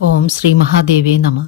ഓം ശ്രീ മഹാദേവി നമ.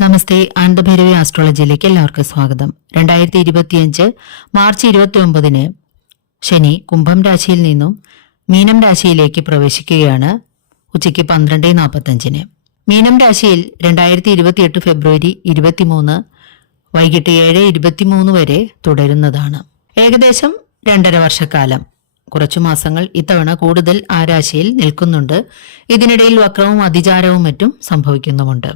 നമസ്തേ ആനന്ദഭൈരവി ആസ്ട്രോളജിയിലേക്ക് എല്ലാവർക്കും സ്വാഗതം. രണ്ടായിരത്തി ഇരുപത്തിയഞ്ച് മാർച്ച് ഇരുപത്തി ഒമ്പതിന് ശനി കുംഭം രാശിയിൽ നിന്നും മീനം രാശിയിലേക്ക് പ്രവേശിക്കുകയാണ്. ഉച്ചയ്ക്ക് പന്ത്രണ്ട് നാൽപ്പത്തഞ്ചിന്. മീനം രാശിയിൽ രണ്ടായിരത്തി ഇരുപത്തിയെട്ട് ഫെബ്രുവരി ഇരുപത്തിമൂന്ന് വൈകിട്ട് ഏഴ് ഇരുപത്തിമൂന്ന് വരെ തുടരുന്നതാണ്. ഏകദേശം രണ്ടര വർഷക്കാലം. കുറച്ചു മാസങ്ങൾ ഇത്തവണ കൂടുതൽ ആരാശയിൽ രാശിയിൽ നിൽക്കുന്നുണ്ട്. ഇതിനിടയിൽ വക്രവും അതിചാരവും മറ്റും സംഭവിക്കുന്നുമുണ്ട്.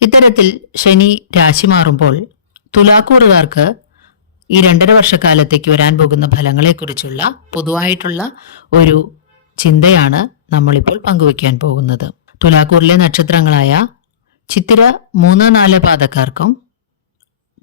ഇത്തരത്തിൽ ശനി രാശി മാറുമ്പോൾ തുലാക്കൂറുകാർക്ക് ഈ രണ്ടര വർഷക്കാലത്തേക്ക് വരാൻ പോകുന്ന ഫലങ്ങളെക്കുറിച്ചുള്ള പൊതുവായിട്ടുള്ള ഒരു ചിന്തയാണ് നമ്മളിപ്പോൾ പങ്കുവയ്ക്കാൻ പോകുന്നത്. തുലാക്കൂറിലെ നക്ഷത്രങ്ങളായ ചിത്തിര മൂന്ന് നാല് പാദക്കാർക്കും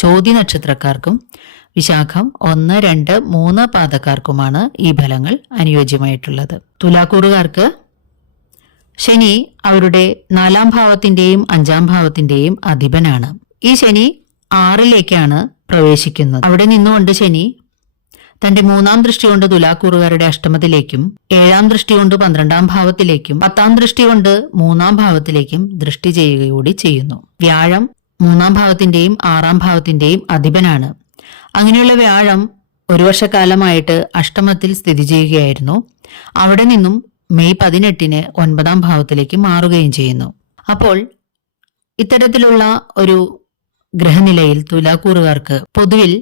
ചോതി നക്ഷത്രക്കാർക്കും വിശാഖം ഒന്ന് രണ്ട് മൂന്ന് പാദക്കാർക്കുമാണ് ഈ ഫലങ്ങൾ അനുയോജ്യമായിട്ടുള്ളത്. തുലാക്കൂറുകാർക്ക് ശനി അവരുടെ നാലാം ഭാവത്തിന്റെയും അഞ്ചാം ഭാവത്തിന്റെയും അധിപനാണ്. ഈ ശനി ആറിലേക്കാണ് പ്രവേശിക്കുന്നത്. അവിടെ നിന്നുകൊണ്ട് ശനി തന്റെ മൂന്നാം ദൃഷ്ടി കൊണ്ട് തുലാക്കൂറുകാരുടെ അഷ്ടമത്തിലേക്കും ഏഴാം ദൃഷ്ടി കൊണ്ട് പന്ത്രണ്ടാം ഭാവത്തിലേക്കും പത്താം ദൃഷ്ടി കൊണ്ട് മൂന്നാം ഭാവത്തിലേക്കും ദൃഷ്ടി ചെയ്യുകയൂടി ചെയ്യുന്നു. വ്യാഴം മൂന്നാം ഭാവത്തിന്റെയും ആറാം ഭാവത്തിന്റെയും അധിപനാണ്. അങ്ങനെയുള്ള വ്യാഴം ഒരു വർഷക്കാലമായിട്ട് അഷ്ടമത്തിൽ സ്ഥിതി ചെയ്യുകയായിരുന്നു. അവിടെ നിന്നും മെയ് പതിനെട്ടിന് ഒൻപതാം ഭാവത്തിലേക്ക് മാറുകയും ചെയ്യുന്നു. അപ്പോൾ ഇത്തരത്തിലുള്ള ഒരു ഗ്രഹനിലയിൽ തുലാക്കൂറുകാർക്ക് പൊതുവിൽ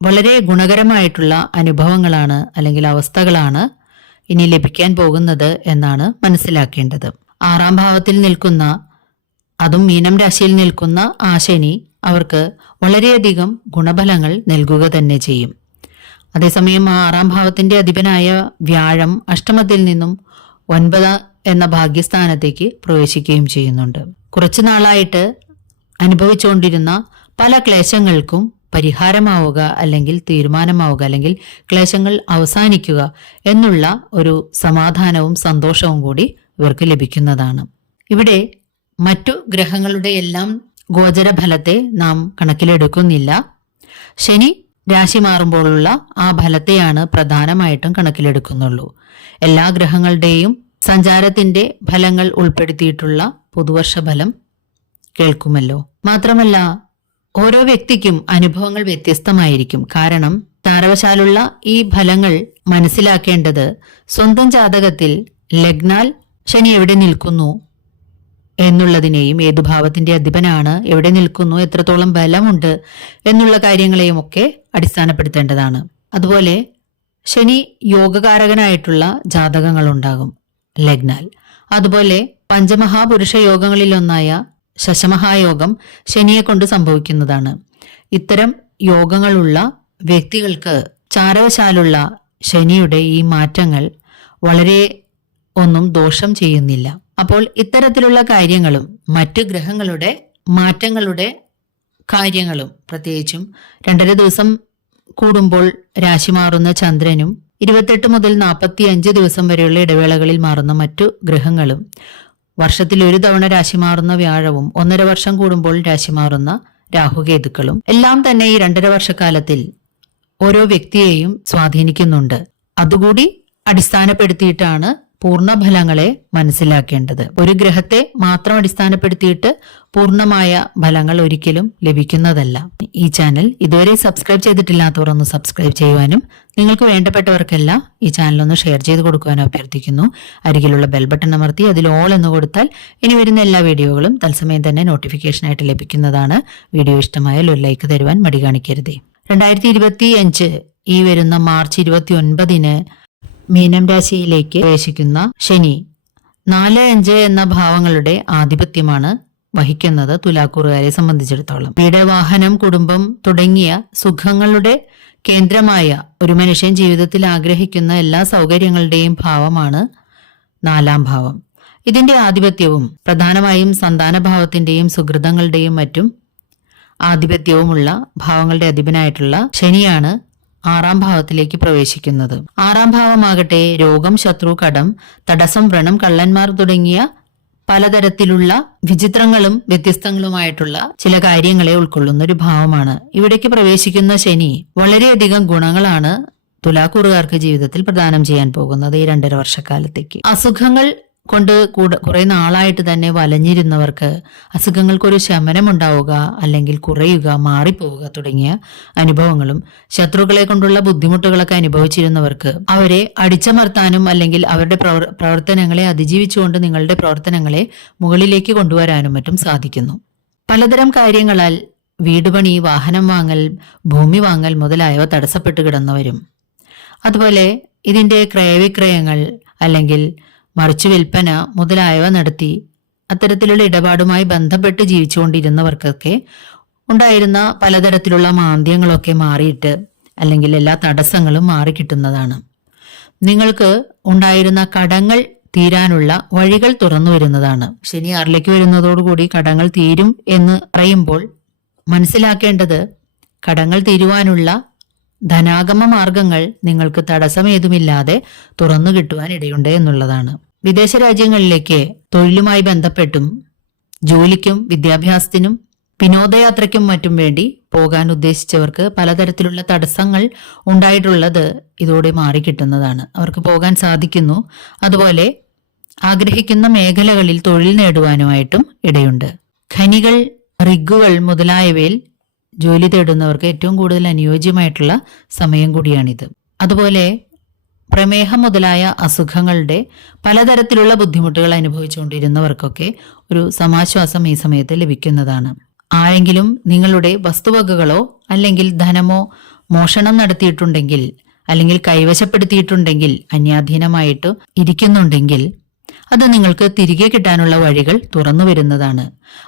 വളരെ ഗുണകരമായിട്ടുള്ള അനുഭവങ്ങളാണ് അല്ലെങ്കിൽ അവസ്ഥകളാണ് ഇനി ലഭിക്കാൻ പോകുന്നത് എന്നാണ് മനസ്സിലാക്കേണ്ടത്. ആറാം ഭാവത്തിൽ നിൽക്കുന്ന അതും മീനം രാശിയിൽ നിൽക്കുന്ന ആ ശനി അവർക്ക് വളരെയധികം ഗുണഫലങ്ങൾ നൽകുക തന്നെ ചെയ്യും. അതേസമയം ആറാം ഭാവത്തിന്റെ അധിപനായ വ്യാഴം അഷ്ടമത്തിൽ നിന്നും ഒൻപത് എന്ന ഭാഗ്യസ്ഥാനത്തേക്ക് പ്രവേശിക്കുകയും ചെയ്യുന്നുണ്ട്. കുറച്ചു നാളായിട്ട് അനുഭവിച്ചുകൊണ്ടിരുന്ന പല ക്ലേശങ്ങൾക്കും പരിഹാരമാവുക അല്ലെങ്കിൽ തീരുമാനമാവുക അല്ലെങ്കിൽ ക്ലേശങ്ങൾ അവസാനിക്കുക എന്നുള്ള ഒരു സമാധാനവും സന്തോഷവും കൂടി ഇവർക്ക് ലഭിക്കുന്നതാണ്. ഇവിടെ മറ്റു ഗ്രഹങ്ങളുടെ എല്ലാം ഗോചരഫലത്തെ നാം കണക്കിലെടുക്കുന്നില്ല. ശനി രാശി മാറുമ്പോഴുള്ള ആ ഫലത്തെയാണ് പ്രധാനമായിട്ടും കണക്കിലെടുക്കുന്നുള്ളൂ. എല്ലാ ഗ്രഹങ്ങളുടെയും സഞ്ചാരത്തിന്റെ ഫലങ്ങൾ ഉൾപ്പെടുത്തിയിട്ടുള്ള പുതുവർഷ ഫലം കേൾക്കുമല്ലോ. മാത്രമല്ല ഓരോ വ്യക്തിക്കും അനുഭവങ്ങൾ വ്യത്യസ്തമായിരിക്കും. കാരണം താരവശാലുള്ള ഈ ഫലങ്ങൾ മനസ്സിലാക്കേണ്ടത് സ്വന്തം ജാതകത്തിൽ ലഗ്നാൽ ശനി എവിടെ നിൽക്കുന്നു എന്നുള്ളതിനെയും ഏതു ഭാവത്തിന്റെ അധിപനാണ് എവിടെ നിൽക്കുന്നു എത്രത്തോളം ബലമുണ്ട് എന്നുള്ള കാര്യങ്ങളെയും ഒക്കെ അടിസ്ഥാനപ്പെടുത്തേണ്ടതാണ്. അതുപോലെ ശനി യോഗകാരകനായിട്ടുള്ള ജാതകങ്ങൾ ഉണ്ടാകും ലഗ്നാൽ. അതുപോലെ പഞ്ചമഹാപുരുഷ യോഗങ്ങളിലൊന്നായ ശശമഹായോഗം ശനിയെ കൊണ്ട് സംഭവിക്കുന്നതാണ്. ഇത്തരം യോഗങ്ങളുള്ള വ്യക്തികൾക്ക് ചാരവശാലുള്ള ശനിയുടെ ഈ മാറ്റങ്ങൾ വളരെ ഒന്നും ദോഷം ചെയ്യുന്നില്ല. അപ്പോൾ ഇത്തരത്തിലുള്ള കാര്യങ്ങളും മറ്റ് ഗ്രഹങ്ങളുടെ മാറ്റങ്ങളുടെ കാര്യങ്ങളും പ്രത്യേകിച്ചും രണ്ടര ദിവസം കൂടുമ്പോൾ രാശി മാറുന്ന ചന്ദ്രനും ഇരുപത്തെട്ട് മുതൽ നാൽപ്പത്തി അഞ്ച് ദിവസം വരെയുള്ള ഇടവേളകളിൽ മാറുന്ന മറ്റു ഗ്രഹങ്ങളും വർഷത്തിൽ ഒരു തവണ രാശി മാറുന്ന വ്യാഴവും ഒന്നര വർഷം കൂടുമ്പോൾ രാശി മാറുന്ന രാഹുകേതുക്കളും എല്ലാം തന്നെ ഈ രണ്ടര വർഷക്കാലത്തിൽ ഓരോ വ്യക്തിയെയും സ്വാധീനിക്കുന്നുണ്ട്. അതുകൂടി അടിസ്ഥാനപ്പെടുത്തിയിട്ടാണ് പൂർണഫലങ്ങളെ മനസ്സിലാക്കേണ്ടത്. ഒരു ഗ്രഹത്തെ മാത്രം അടിസ്ഥാനപ്പെടുത്തിയിട്ട് പൂർണമായ ഫലങ്ങൾ ഒരിക്കലും ലഭിക്കുന്നതല്ല. ഈ ചാനൽ ഇതുവരെ സബ്സ്ക്രൈബ് ചെയ്തിട്ടില്ലാത്തവർ ഒന്ന് സബ്സ്ക്രൈബ് ചെയ്യുവാനും നിങ്ങൾക്ക് വേണ്ടപ്പെട്ടവർക്കെല്ലാം ഈ ചാനൽ ഒന്ന് ഷെയർ ചെയ്ത് കൊടുക്കുവാനും അഭ്യർത്ഥിക്കുന്നു. അരികിലുള്ള ബെൽ ബട്ടൺ അമർത്തി അതിൽ ഓൾ എന്ന് കൊടുത്താൽ ഇനി വരുന്ന എല്ലാ വീഡിയോകളും തത്സമയം തന്നെ നോട്ടിഫിക്കേഷനായിട്ട് ലഭിക്കുന്നതാണ്. വീഡിയോ ഇഷ്ടമായാൽ ഒരു ലൈക്ക് തരുവാൻ മടി കാണിക്കരുതേ. രണ്ടായിരത്തി ഇരുപത്തി അഞ്ച് ഈ വരുന്ന മാർച്ച് ഇരുപത്തി ഒൻപതിന് മീനം രാശിയിലേക്ക് പ്രവേശിക്കുന്ന ശനി. നാല് അഞ്ച് എന്ന ഭാവങ്ങളുടെ ആധിപത്യമാണ് വഹിക്കുന്നത് തുലാക്കൂറുകാരെ സംബന്ധിച്ചിടത്തോളം. വീട് വാഹനം കുടുംബം തുടങ്ങിയ സുഖങ്ങളുടെ കേന്ദ്രമായ ഒരു മനുഷ്യൻ ജീവിതത്തിൽ ആഗ്രഹിക്കുന്ന എല്ലാ സൗകര്യങ്ങളുടെയും ഭാവമാണ് നാലാം ഭാവം. ഇതിന്റെ ആധിപത്യവും പ്രധാനമായും സന്താനഭാവത്തിന്റെയും സുഹൃതങ്ങളുടെയും മറ്റും ആധിപത്യവുമുള്ള ഭാവങ്ങളുടെ അധിപനായിട്ടുള്ള ശനിയാണ് ആറാം ഭാവത്തിലേക്ക് പ്രവേശിക്കുന്നത്. ആറാം ഭാവമാകട്ടെ രോഗം ശത്രു കടം തടസ്സം വ്രണം കള്ളന്മാർ തുടങ്ങിയ പലതരത്തിലുള്ള വിചിത്രങ്ങളും വ്യത്യസ്തങ്ങളുമായിട്ടുള്ള ചില കാര്യങ്ങളെ ഉൾക്കൊള്ളുന്ന ഒരു ഭാവമാണ്. ഇവിടേക്ക് പ്രവേശിക്കുന്ന ശനി വളരെയധികം ഗുണങ്ങളാണ് തുലാക്കൂറുകാർക്ക് ജീവിതത്തിൽ പ്രദാനം ചെയ്യാൻ പോകുന്നത് ഈ രണ്ടര വർഷക്കാലത്തേക്ക്. അസുഖങ്ങൾ കൊണ്ട് കൂടെ കുറെ നാളായിട്ട് തന്നെ വലഞ്ഞിരുന്നവർക്ക് അസുഖങ്ങൾക്കൊരു ശമനം ഉണ്ടാവുക അല്ലെങ്കിൽ കുറയുക മാറിപ്പോവുക തുടങ്ങിയ അനുഭവങ്ങളും ശത്രുക്കളെ കൊണ്ടുള്ള ബുദ്ധിമുട്ടുകളൊക്കെ അനുഭവിച്ചിരുന്നവർക്ക് അവരെ അടിച്ചമർത്താനും അല്ലെങ്കിൽ അവരുടെ പ്രവർത്തനങ്ങളെ അതിജീവിച്ചുകൊണ്ട് നിങ്ങളുടെ പ്രവർത്തനങ്ങളെ മുകളിലേക്ക് കൊണ്ടുവരാനും മറ്റും സാധിക്കുന്നു. പലതരം കാര്യങ്ങളാൽ വീട് പണി വാഹനം വാങ്ങൽ ഭൂമി വാങ്ങൽ മുതലായവ തടസ്സപ്പെട്ട് കിടന്നവരും. അതുപോലെ ഇതിന്റെ ക്രയവിക്രയങ്ങൾ അല്ലെങ്കിൽ മറിച്ചു വിൽപ്പന മുതലായവ നടത്തി. അത്തരത്തിലുള്ള ഇടപാടുമായി ബന്ധപ്പെട്ട് ജീവിച്ചുകൊണ്ടിരുന്നവർക്കൊക്കെ ഉണ്ടായിരുന്ന പലതരത്തിലുള്ള മാന്ദ്യങ്ങളൊക്കെ മാറിയിട്ട് അല്ലെങ്കിൽ എല്ലാ തടസ്സങ്ങളും മാറിക്കിട്ടുന്നതാണ്. നിങ്ങൾക്ക് ഉണ്ടായിരുന്ന കടങ്ങൾ തീരാനുള്ള വഴികൾ തുറന്നു വരുന്നതാണ്. ശനി ആറിലേക്ക് വരുന്നതോടുകൂടി കടങ്ങൾ തീരും എന്ന് പറയുമ്പോൾ മനസ്സിലാക്കേണ്ടത് കടങ്ങൾ തീരുവാനുള്ള ധനാഗമ മാർഗങ്ങൾ നിങ്ങൾക്ക് തടസ്സമേതുമില്ലാതെ തുറന്നു കിട്ടുവാൻ ഇടയുണ്ട് എന്നുള്ളതാണ്. വിദേശ രാജ്യങ്ങളിലേക്ക് തൊഴിലുമായി ബന്ധപ്പെട്ടും ജോലിക്കും വിദ്യാഭ്യാസത്തിനും വിനോദയാത്രയ്ക്കും മറ്റും വേണ്ടി പോകാൻ ഉദ്ദേശിച്ചവർക്ക് പലതരത്തിലുള്ള തടസ്സങ്ങൾ ഉണ്ടായിട്ടുള്ളത് ഇതോടെ മാറിക്കിട്ടുന്നതാണ്. അവർക്ക് പോകാൻ സാധിക്കുന്നു. അതുപോലെ ആഗ്രഹിക്കുന്ന മേഖലകളിൽ തൊഴിൽ നേടുവാനുമായിട്ടും ഇടയുണ്ട്. ഖനികൾ റിഗുകൾ മുതലായവയിൽ ജോലി തേടുന്നവർക്ക് ഏറ്റവും കൂടുതൽ അനുയോജ്യമായിട്ടുള്ള സമയം കൂടിയാണിത്. അതുപോലെ പ്രമേഹം മുതലായ അസുഖങ്ങളുടെ പലതരത്തിലുള്ള ബുദ്ധിമുട്ടുകൾ അനുഭവിച്ചുകൊണ്ടിരുന്നവർക്കൊക്കെ ഒരു സമാശ്വാസം ഈ സമയത്ത് ലഭിക്കുന്നതാണ്. ആരെങ്കിലും നിങ്ങളുടെ വസ്തുവകകളോ അല്ലെങ്കിൽ ധനമോ മോഷണം നടത്തിയിട്ടുണ്ടെങ്കിൽ അല്ലെങ്കിൽ കൈവശപ്പെടുത്തിയിട്ടുണ്ടെങ്കിൽ അന്യാധീനമായിട്ട് ഇരിക്കുന്നുണ്ടെങ്കിൽ അത് നിങ്ങൾക്ക് തിരികെ കിട്ടാനുള്ള വഴികൾ തുറന്നു വരുന്നതാണ്.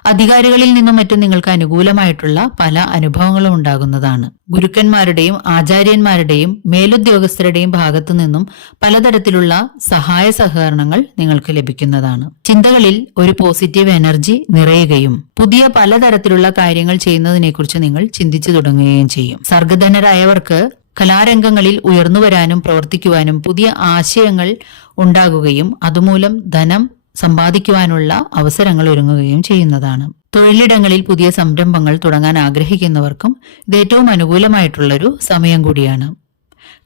അധികാരികളിൽ നിന്നും മറ്റും നിങ്ങൾക്ക് അനുകൂലമായിട്ടുള്ള പല അനുഭവങ്ങളും ഉണ്ടാകുന്നതാണ്. ഗുരുക്കന്മാരുടെയും ആചാര്യന്മാരുടെയും മേലുദ്യോഗസ്ഥരുടെയും ഭാഗത്തു നിന്നും പലതരത്തിലുള്ള സഹായ സഹകരണങ്ങൾ നിങ്ങൾക്ക് ലഭിക്കുന്നതാണ്. ചിന്തകളിൽ ഒരു പോസിറ്റീവ് എനർജി നിറയുകയും പുതിയ പലതരത്തിലുള്ള കാര്യങ്ങൾ ചെയ്യുന്നതിനെക്കുറിച്ച് നിങ്ങൾ ചിന്തിച്ചു തുടങ്ങുകയും ചെയ്യും. സർഗധനരായവർക്ക് കലാരംഗങ്ങളിൽ ഉയർന്നു വരാനും പ്രവർത്തിക്കുവാനും പുതിയ ആശയങ്ങൾ ഉണ്ടാകുകയും അതുമൂലം ധനം സമ്പാദിക്കുവാനുള്ള അവസരങ്ങൾ ഒരുങ്ങുകയും ചെയ്യുന്നതാണ്. തൊഴിലിടങ്ങളിൽ പുതിയ സംരംഭങ്ങൾ തുടങ്ങാൻ ആഗ്രഹിക്കുന്നവർക്കും ഇത് ഏറ്റവും അനുകൂലമായിട്ടുള്ളൊരു സമയം കൂടിയാണ്.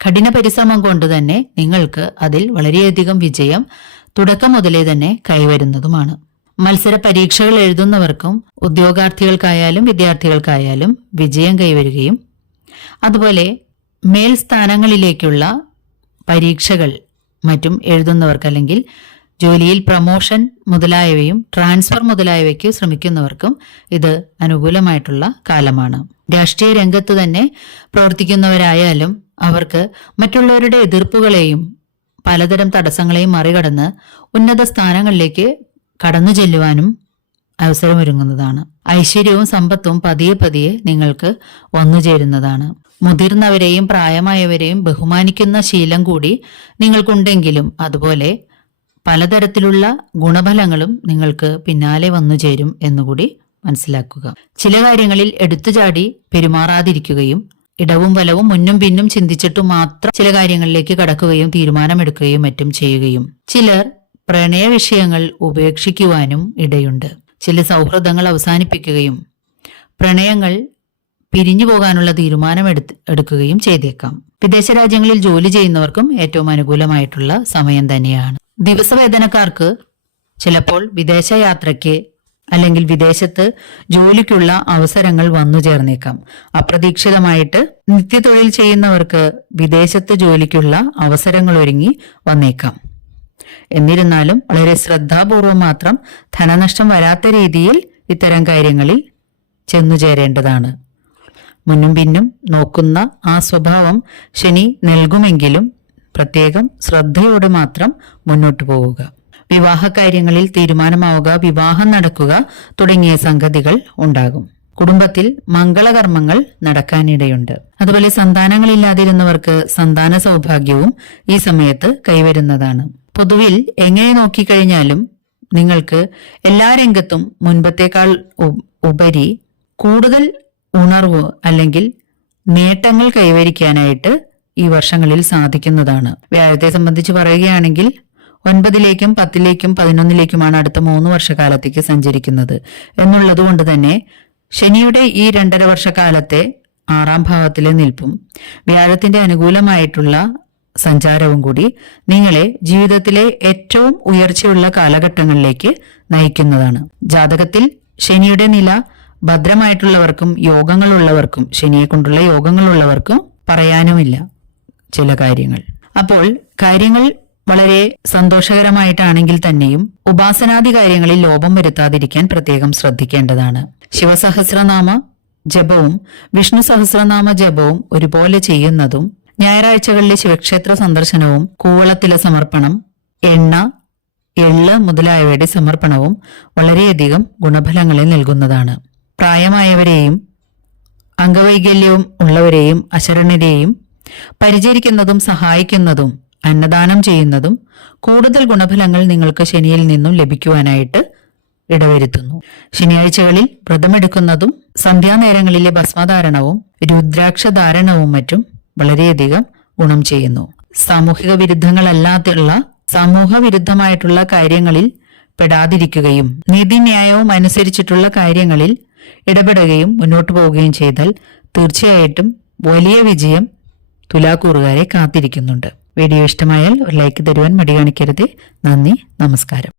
കഠിന പരിശ്രമം കൊണ്ട് തന്നെ നിങ്ങൾക്ക് അതിൽ വളരെയധികം വിജയം തുടക്കം മുതലേ തന്നെ കൈവരുന്നതുമാണ്. മത്സര പരീക്ഷകൾ എഴുതുന്നവർക്കും ഉദ്യോഗാർത്ഥികൾക്കായാലും വിദ്യാർത്ഥികൾക്കായാലും വിജയം കൈവരുകയും അതുപോലെ മേൽസ്ഥാനങ്ങളിലേക്കുള്ള പരീക്ഷകൾ മറ്റും എഴുതുന്നവർക്ക് അല്ലെങ്കിൽ ജോലിയിൽ പ്രമോഷൻ മുതലായവയും ട്രാൻസ്ഫർ മുതലായവയ്ക്ക് ശ്രമിക്കുന്നവർക്കും ഇത് അനുകൂലമായിട്ടുള്ള കാലമാണ്. രാഷ്ട്രീയ രംഗത്ത് തന്നെ പ്രവർത്തിക്കുന്നവരായാലും അവർക്ക് മറ്റുള്ളവരുടെ എതിർപ്പുകളെയും പലതരം തടസ്സങ്ങളെയും മറികടന്ന് ഉന്നത സ്ഥാനങ്ങളിലേക്ക് കടന്നു ചെല്ലുവാനും അവസരമൊരുങ്ങുന്നതാണ്. ഐശ്വര്യവും സമ്പത്തും പതിയെ പതിയെ നിങ്ങൾക്ക് വന്നുചേരുന്നതാണ്. മുതിർന്നവരെയും പ്രായമായവരെയും ബഹുമാനിക്കുന്ന ശീലം കൂടി നിങ്ങൾക്കുണ്ടെങ്കിലും അതുപോലെ പലതരത്തിലുള്ള ഗുണഫലങ്ങളും നിങ്ങൾക്ക് പിന്നാലെ വന്നു ചേരും എന്നുകൂടി മനസ്സിലാക്കുക. ചില കാര്യങ്ങളിൽ എടുത്തുചാടി പെരുമാറാതിരിക്കുകയും ഇടവും വലവും മുന്നും പിന്നും ചിന്തിച്ചിട്ട് മാത്രം ചില കാര്യങ്ങളിലേക്ക് കടക്കുകയും തീരുമാനമെടുക്കുകയും മറ്റും ചെയ്യുകയും ചിലർ പ്രണയ വിഷയങ്ങൾ ഉപേക്ഷിക്കുവാനും ഇടയുണ്ട്. ചില സൗഹൃദങ്ങൾ അവസാനിപ്പിക്കുകയും പ്രണയങ്ങൾ പിരിഞ്ഞു പോകാനുള്ള തീരുമാനം എടുക്കുകയും ചെയ്തേക്കാം. വിദേശ രാജ്യങ്ങളിൽ ജോലി ചെയ്യുന്നവർക്കും ഏറ്റവും അനുകൂലമായിട്ടുള്ള സമയം തന്നെയാണ്. ദിവസവേതനക്കാർക്ക് ചിലപ്പോൾ വിദേശയാത്രയ്ക്ക് അല്ലെങ്കിൽ വിദേശത്ത് ജോലിക്കുള്ള അവസരങ്ങൾ വന്നു ചേർന്നേക്കാം. അപ്രതീക്ഷിതമായിട്ട് നിത്യതൊഴിൽ ചെയ്യുന്നവർക്ക് വിദേശത്ത് ജോലിക്കുള്ള അവസരങ്ങൾ ഒരുങ്ങി വന്നേക്കാം. എന്നിരുന്നാലും വളരെ ശ്രദ്ധാപൂർവം മാത്രം ധനനഷ്ടം വരാത്ത രീതിയിൽ ഇത്തരം കാര്യങ്ങളിൽ ചെന്നു ചേരേണ്ടതാണ് മുന്നും പിന്നും നോക്കുന്ന ആ സ്വഭാവം ശനി നൽകുമെങ്കിലും പ്രത്യേകം ശ്രദ്ധയോടെ മാത്രം മുന്നോട്ടു പോവുക. വിവാഹ കാര്യങ്ങളിൽ തീരുമാനമാവുക വിവാഹം നടക്കുക തുടങ്ങിയ സംഗതികൾ ഉണ്ടാകും. കുടുംബത്തിൽ മംഗളകർമ്മങ്ങൾ നടക്കാനിടയുണ്ട്. അതുപോലെ സന്താനങ്ങളില്ലാതിരുന്നവർക്ക് സന്താന സൗഭാഗ്യവും ഈ സമയത്ത് കൈവരുന്നതാണ്. പൊതുവിൽ എങ്ങനെ നോക്കിക്കഴിഞ്ഞാലും നിങ്ങൾക്ക് എല്ലാ രംഗത്തും മുൻപത്തേക്കാൾ ഉപരി കൂടുതൽ ഉണർവ് അല്ലെങ്കിൽ നേട്ടങ്ങൾ കൈവരിക്കാനായിട്ട് ഈ വർഷങ്ങളിൽ സാധിക്കുന്നതാണ്. വ്യാഴത്തെ സംബന്ധിച്ച് പറയുകയാണെങ്കിൽ ഒൻപതിലേക്കും പത്തിലേക്കും പതിനൊന്നിലേക്കുമാണ് അടുത്ത മൂന്ന് വർഷക്കാലത്തേക്ക് സഞ്ചരിക്കുന്നത്. എന്നുള്ളത് കൊണ്ട് തന്നെ ശനിയുടെ ഈ രണ്ടര വർഷക്കാലത്തെ ആറാം ഭാവത്തിലെ നിൽപ്പും വ്യാഴത്തിന്റെ അനുകൂലമായിട്ടുള്ള സഞ്ചാരവും കൂടി നിങ്ങളെ ജീവിതത്തിലെ ഏറ്റവും ഉയർച്ചയുള്ള കാലഘട്ടങ്ങളിലേക്ക് നയിക്കുന്നതാണ്. ജാതകത്തിൽ ശനിയുടെ നില ഭദ്രമായിട്ടുള്ളവർക്കും യോഗങ്ങളുള്ളവർക്കും ശനിയെ കൊണ്ടുള്ള യോഗങ്ങളുള്ളവർക്കും പറയാനുമില്ല ചില കാര്യങ്ങൾ. അപ്പോൾ കാര്യങ്ങൾ വളരെ സന്തോഷകരമായിട്ടാണെങ്കിൽ തന്നെയും ഉപാസനാദി കാര്യങ്ങളിൽ ലോപം വരുത്താതിരിക്കാൻ പ്രത്യേകം ശ്രദ്ധിക്കേണ്ടതാണ്. ശിവസഹസ്രനാമ ജപവും വിഷ്ണു സഹസ്രനാമ ജപവും ഒരുപോലെ ചെയ്യുന്നതും ഞായറാഴ്ചകളിലെ ശിവക്ഷേത്ര സന്ദർശനവും കൂവളത്തിലെ സമർപ്പണം എണ്ണ എള്ള് മുതലായവയുടെ സമർപ്പണവും വളരെയധികം ഗുണഫലങ്ങളെ നൽകുന്നതാണ്. പ്രായമായവരെയും അംഗവൈകല്യവും ഉള്ളവരെയും അശരണരെയും പരിചരിക്കുന്നതും സഹായിക്കുന്നതും അന്നദാനം ചെയ്യുന്നതും കൂടുതൽ ഗുണഫലങ്ങൾ നിങ്ങൾക്ക് ശനിയിൽ നിന്നും ലഭിക്കുവാനായിട്ട് ഇടവരുത്തുന്നു. ശനിയാഴ്ചകളിൽ വ്രതമെടുക്കുന്നതും സന്ധ്യാനേരങ്ങളിലെ ഭസ്മധാരണവും രുദ്രാക്ഷ ധാരണവും മറ്റും വളരെയധികം ഗുണം ചെയ്യുന്നു. സാമൂഹിക വിരുദ്ധങ്ങളല്ലാത്തുള്ള സമൂഹ വിരുദ്ധമായിട്ടുള്ള കാര്യങ്ങളിൽ പെടാതിരിക്കുകയും നീതിന്യായവും അനുസരിച്ചിട്ടുള്ള കാര്യങ്ങളിൽ ഇടപെടുകയും മുന്നോട്ട് പോവുകയും ചെയ്താൽ തീർച്ചയായിട്ടും വലിയ വിജയം തുലാക്കൂറുകാരെ കാത്തിരിക്കുന്നുണ്ട്. വീഡിയോ ഇഷ്ടമായാൽ ഒരു ലൈക്ക് തരുവാൻ മടി കാണിക്കരുത്. നന്ദി നമസ്കാരം.